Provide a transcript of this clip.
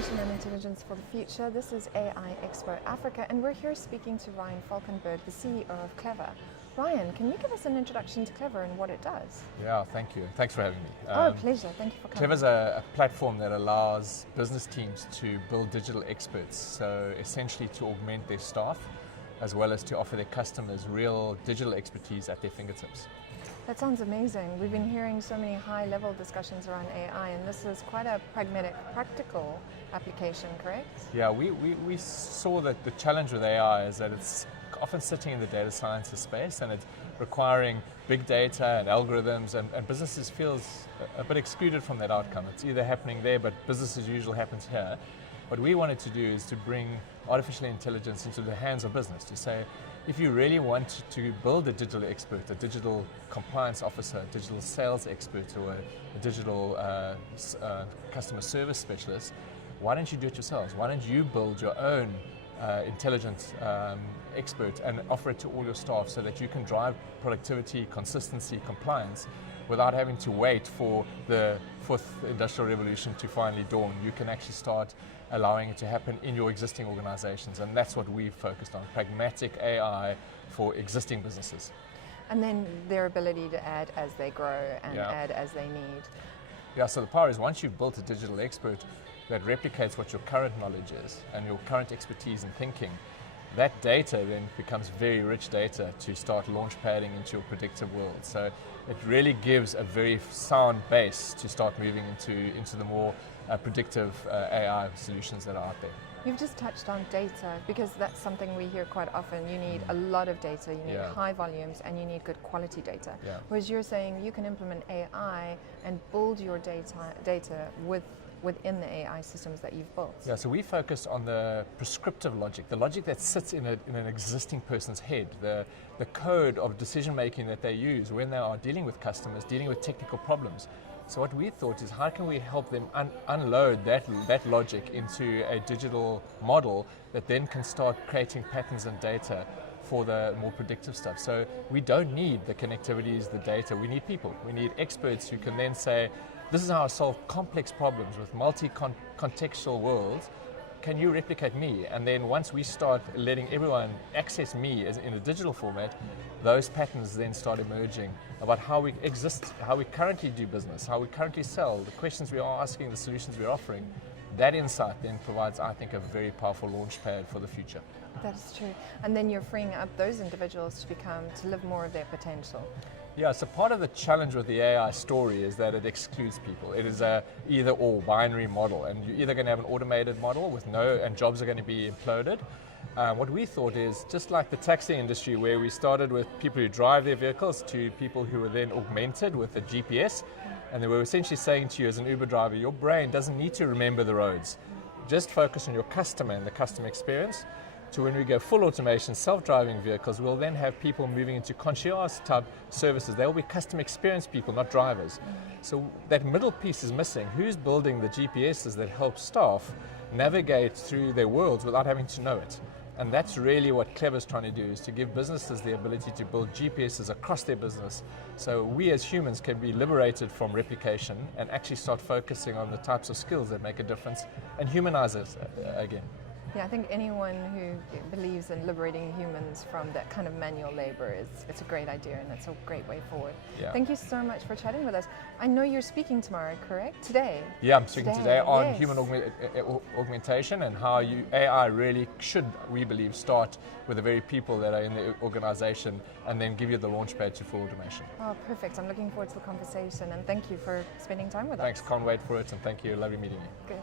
Automation and Intelligence for the Future. This is AI Expo Africa, and we're here speaking to Ryan Falkenberg, the CEO of CLEVVA. Ryan, can you give us an introduction to CLEVVA and what it does? Yeah, thank you. Thanks for having me. Pleasure. Thank you for coming. CLEVVA's a platform that allows business teams to build digital experts, so essentially to augment their staff, as well as to offer their customers real digital expertise at their fingertips. That sounds amazing. We've been hearing so many high-level discussions around AI, and this is quite a pragmatic, practical application, correct? Yeah, we saw that the challenge with AI is that it's often sitting in the data sciences space, and it's requiring big data and algorithms, and businesses feels a bit excluded from that outcome. It's either happening there, but business as usual happens here. What we wanted to do is to bring artificial intelligence into the hands of business, to say, if you really want to build a digital expert, a digital compliance officer, a digital sales expert, or a digital customer service specialist, why don't you do it yourselves? Why don't you build your own intelligent expert and offer it to all your staff so that you can drive productivity, consistency, compliance without having to wait for the fourth industrial revolution to finally dawn. You can actually start allowing it to happen in your existing organizations, and that's what we've focused on, pragmatic AI for existing businesses. And then their ability to add as they grow and add as they need. Yeah, so the power is once you've built a digital expert that replicates what your current knowledge is and your current expertise in thinking, that data then becomes very rich data to start launch padding into your predictive world. So it really gives a very sound base to start moving into the more predictive AI solutions that are out there. You've just touched on data, because that's something we hear quite often. You need a lot of data, you need high volumes, and you need good quality data. Yeah. Whereas you're saying you can implement AI and build your data within the AI systems that you've built. Yeah, so we focused on the prescriptive logic, the logic that sits in an existing person's head, the code of decision making that they use when they are dealing with customers, dealing with technical problems. So what we thought is, how can we help them unload that logic into a digital model that then can start creating patterns and data for the more predictive stuff. So we don't need the connectivities, the data, we need people. We need experts who can then say, this is how I solve complex problems with multi-contextual worlds. Can you replicate me? And then once we start letting everyone access me in a digital format, those patterns then start emerging about how we exist, how we currently do business, how we currently sell, the questions we are asking, the solutions we're offering. That insight then provides, I think, a very powerful launch pad for the future. That is true. And then you're freeing up those individuals to live more of their potential. Yeah, so part of the challenge with the AI story is that it excludes people. It is a either or binary model, and you're either going to have an automated model with and jobs are going to be imploded. What we thought is, just like the taxi industry, where we started with people who drive their vehicles to people who were then augmented with a GPS, and they were essentially saying to you as an Uber driver, your brain doesn't need to remember the roads. Just focus on your customer and the customer experience. To when we go full automation, self-driving vehicles, we'll then have people moving into concierge type services. They will be customer experience people, not drivers. So that middle piece is missing. Who's building the GPSs that help staff navigate through their worlds without having to know it? And that's really what CLEVVA's trying to do, is to give businesses the ability to build GPSs across their business. So we as humans can be liberated from replication and actually start focusing on the types of skills that make a difference and humanize us again. Yeah, I think anyone who believes in liberating humans from that kind of manual labor it's a great idea, and it's a great way forward. Yeah. Thank you so much for chatting with us. I know you're speaking tomorrow, correct? Today? Yeah, I'm speaking today on human augmentation and how AI really should, we believe, start with the very people that are in the organization and then give you the launch pad to full automation. Oh, perfect. I'm looking forward to the conversation, and thank you for spending time with us. Thanks, can't wait for it, and thank you. Lovely meeting you. Good.